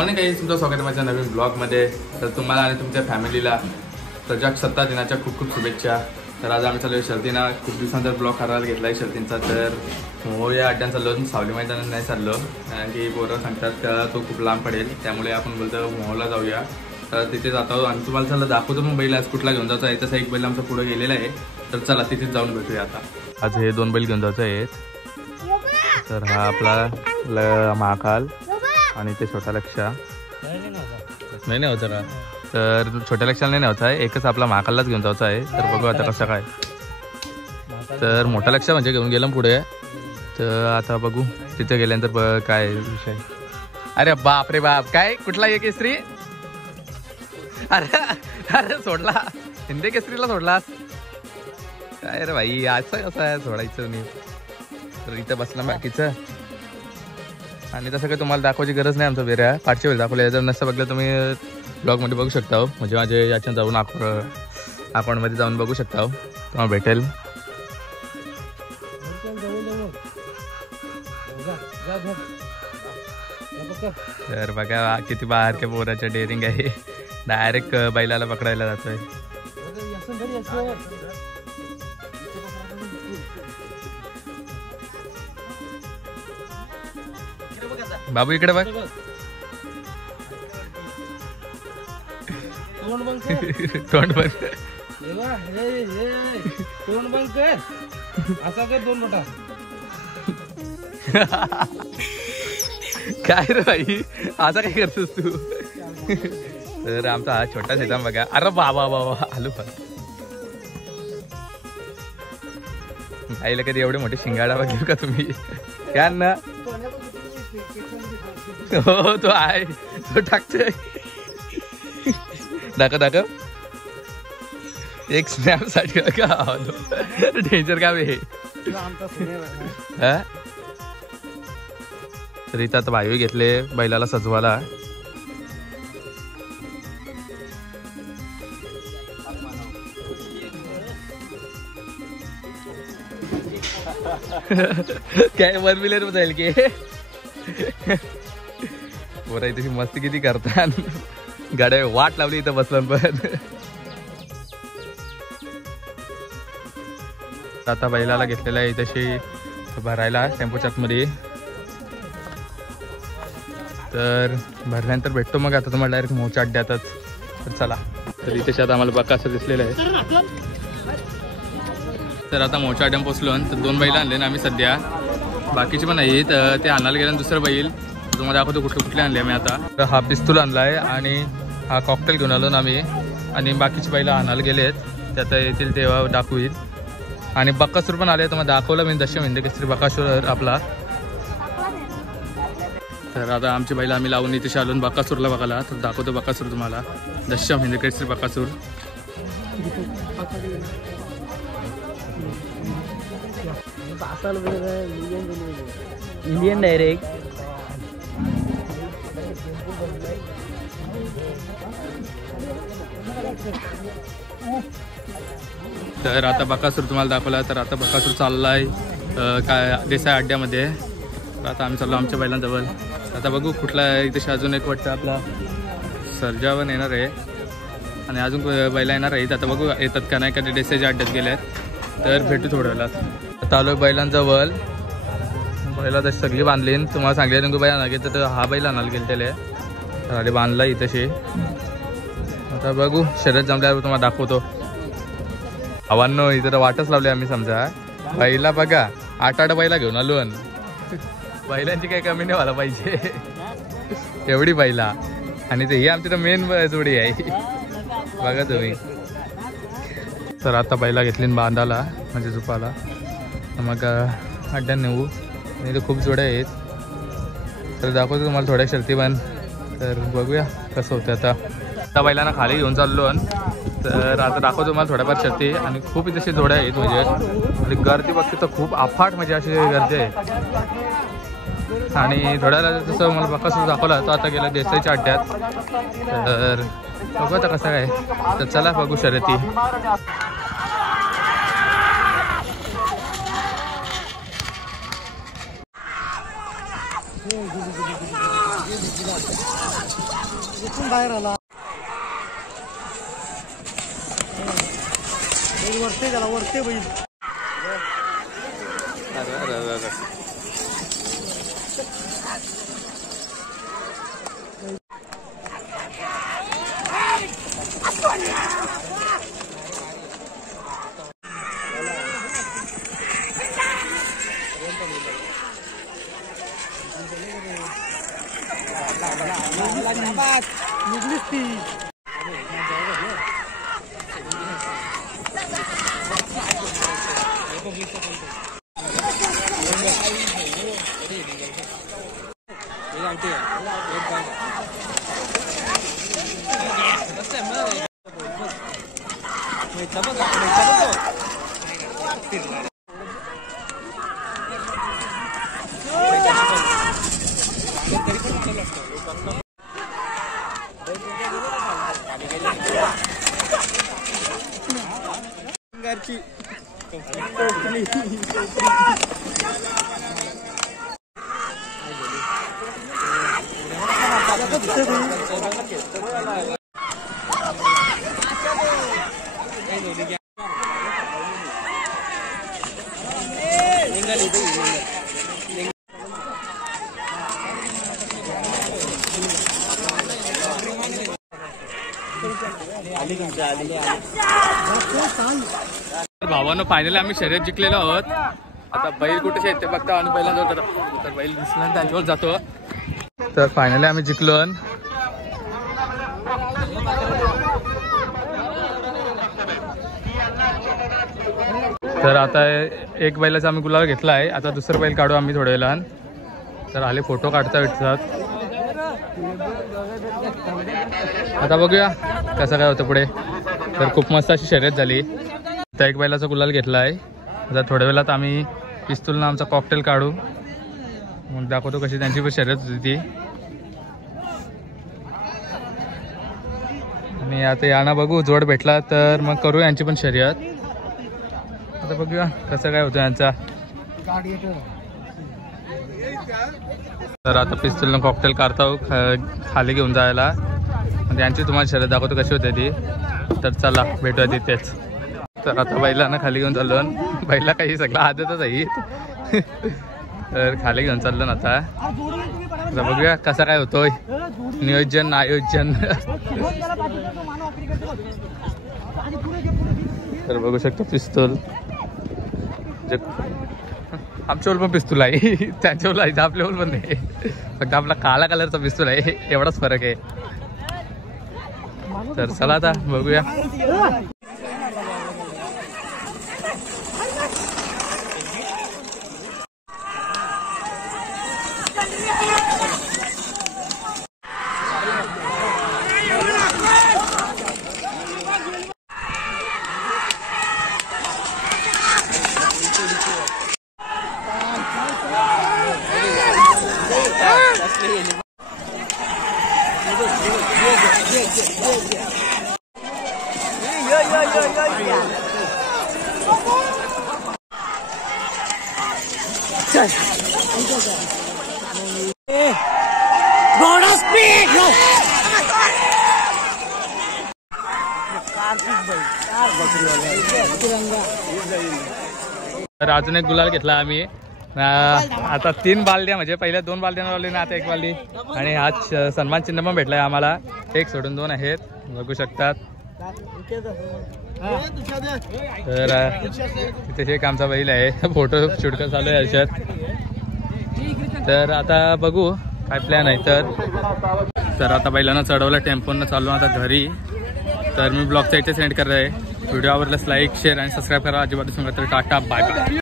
Morning काही तुमचं स्वागत आहे माझ्या नवीन ब्लॉगमध्ये. तर तुम्हाला आणि तुमच्या फॅमिलीला प्रजासत्ताक दिनाच्या खूप खूप शुभेच्छा. तर आज आम्ही चालू शर्तींना खूप दिवसांचा ब्लॉग करायला घेतला आहे शर्तींचा. तर हो या अड्ड्यानं चाललो, सावली मैदानात नाही चाललो कारण की पोरं सांगतात का तो खूप लांब पडेल, त्यामुळे आपण बोलतो मोहला जाऊया. तर तिथे जातो आणि तुम्हाला चला दाखवतो मग बैल आज कुठला घेऊन जायचा आहे. तसा एक बैल आमचा पुढे गेलेला आहे, तर चला तिथेच जाऊन भेटूया. आता आज हे 2 बैल घेऊन जायचं आहेत. तर हा आपला महाकाल आणि ते छोटा लक्षा नाही होता का. तर छोट्या लक्षाला नाही होता आहे, एकच आपला महाकाललाच घेऊन जायचा आहे. तर बघू आता कसं काय. तर मोठा लक्ष म्हणजे घेऊन गेलं पुढे. तर आता बघू तिथे गेल्यानंतर काय विषय. अरे बाप रे बाप, काय कुठला एक केसरी. अरे अरे सोडला, हिंदी केसरीला सोडलास काय रे भाई. असं कसं आहे सोडायचं नाही. तर इथं बसला बाकीचं आणि तसं काही तुम्हाला दाखवायची गरज नाही. आमचं वेऱ्या पाठचे वेळ दाखवले, जर नसतं बघलं तुम्ही ब्लॉगमध्ये बघू शकता हो. म्हणजे माझे याच्यात जाऊन अकाउंटमध्ये जाऊन बघू शकता हो, तुम्हाला भेटेल. तर बघा किती बाहेरच्या पोराच्या डेअरिंग आहे. डायरेक्ट बैलाला पकडायला जातोय. बाबू इकडे बघ. तोंड बंद तोंड बंद कर. असा कर 2 बोटा. काय रे भाई असं काय करतोस तू. तर आमचा हा छोटा शेताम बघा. अरे बाबा बाबा आलू पण आईला कधी एवढे मोठे शिंगाडा बघेल का तुम्ही. क्या ना हो तो आहे तो टाकतोय. दाखव एक स्नॅप साठी का डेंजर काम आहे. तर इथं आता भाई घेतले बैलाला सजवाला. काय 1 मिलियन जाईल की पोरा इथे मस्ती किती करतात. गाड्या वाट लावली इथं बसलं. पण आता बैलाला घेतलेला आहे तशी भरायला टेम्पोच्या आतमध्ये. तर भरल्यानंतर भेटतो मग. आता तुम्हाला डायरेक्ट मोच्या अड्ड्यातच. तर चला. तर इथे आता आम्हाला बघा असं दिसलेलं आहे. तर आता मोच्या अड्ड्यात पोचलो. तर 2 बैल आणले ना आम्ही सध्या, बाकीचे पण आहेत. ते आणायला गेल्यानं दुसरं बैल तुम्हाला दाखवतो कुठले आणले आम्ही आता. तर हा पिस्तूल आणला आहे आणि हा कॉकटेल घेऊन आलो ना आम्ही. आणि बाकीची बैलं आणायला गेलेत, त्यात येतील तेव्हा दाखवील. आणि बकासूर पण आले, तुम्हाला दाखवलं मी दशम हिंद केसरी बकासूर आपला. तर आता आमची बैलं आम्ही लावून इथे आलो बकासूरला बघायला. तर दाखवतो बकासूर तुम्हाला, दशम हिंद केसरी बकासूर. Indian direct. तर आता बकासूर तुम्हाला दाखवला. तर आता बकासूर चाललाय काय देसाई अड्ड्यामध्ये. तर आता आम्ही चाललो आमच्या बैलांजवळ. आता बघू कुठला इथे अजून एक वाटतं आपला सर्जावन येणार आहे आणि अजून बैला येणार आहेत. आता बघू येतात का नाही, कधी देसाईच्या अड्ड्यात गेल्यात. तर भेटू थोड्या वेळात. आता आलो बैलांजवळ. बैला तशी सगळी बांधली. तुम्हाला सांगले रंगू बैल आणायला तर हा बैल आणायला गेलेले. तर आधी बांधला इथेशी. आता बघू शर्यत जमल्यावर तुम्हाला दाखवतो. आव्हानो इथं वाटच लावली आम्ही समजा. बैला बघा 8 बैला घेऊन आलो. बैलांची काही कमी नाही व्हायला पाहिजे एवढी बैला. आणि ते ही आमची तर मेन जोडी आहे बघा तुम्ही. तर आता बैला घेतली बांधाला म्हणजे झुपाला. मग अड्ड्यात नेऊ. आणि ते खूप जोड्या आहेत. तर दाखवतो तुम्हाला थोड्या शर्ती पण. तर बघूया कसं होतं. आता बैलांना खाली घेऊन चाललो. तर आता दाखवतो तुम्हाला थोड्याफार शर्ती. आणि खूप इथे जोड्या आहेत म्हणजे गर्दी बघते तर खूप अफाट म्हणजे अशी गर्दी आहे. आणि थोड्याला जसं मला बकासूर दाखवला तो आता गेला देसाईच्या अड्ड्यात. तर बघू आता कसं काय. तर चला बघू शर्यती. बाहेर आला वरते त्याला वरते बैल निघलीच ती भावानं फायनली आम्ही शर्यत जिंकलेलो आहोत. आता बैल कुठे आहेत ते बघता आणि पहिल्यांदा तर बैल दिसला त्यांच्यावर जातो. तर फायनली आम्ही जिंकलो. तर आता एक बैलाचा आम्ही गुलाल घेतला आहे. आता दुसरं बैल काढू आम्ही थोड्या वेळान. तर आले फोटो काढता भेटतात. आता बघूया कसं काय होतं पुढे. तर खूप मस्त अशी शर्यत झाली. आता एक बैलाचा गुलाल घेतला आहे. आता थोड्या वेळात आम्ही पिस्तूलनं आमचा कॉकटेल काढू. मग दाखवतो कशी त्यांची पण शर्यत होती ती. आणि आता यांना बघू जोड भेटला तर मग करू यांची पण शर्यत. आता बघूया कसं काय होतं यांचा. तर आता पिस्तूलनं कॉकटेल काढतो खाली घेऊन जायला. त्यांची तुम्हाला शर्यत दाखवतो कशी होते ती. तर चला भेटूया तिथेच. तर आता बैलांना खाली घेऊन चाललो. बैला काही सगळं आदतच आहे. तर खाली घेऊन चाललो ना आता. तर बघूया कसा काय होतोय नियोजन आयोजन. तर बघू शकतो पिस्तूल आमच्यावर पण पिस्तूल आहे. त्यांच्यावर आहे आपल्यावर पण नाही. फक्त आपला काळा कलरचा पिस्तूल आहे एवढाच फरक आहे. तर चला आता बघूया. तर अजून एक गुलाल घेतला आम्ही. आता 3 बालद्या म्हणजे पहिल्या 2 बालद्यांना लावली ना आता 1 बालदी. आणि आज सन्मान चिन्ह पण भेटलाय आम्हाला. 1 सोडून 2 आहेत बघू शकतात. तर तिथे एक आमचा बैल आहे. फोटो शूट चालू आहे याच्यात. तर आता बघू काय प्लॅन आहे. तर आता बैलांना चढवलं टेम्पोनं चालू आता घरी. तर मी ब्लॉगचा इथे सेंड करत आहे. व्हिडिओ आवडल्यास लाईक शेअर आणि सबस्क्राईब करा. अजिबात सांगा. तर टाटा बाय बाय.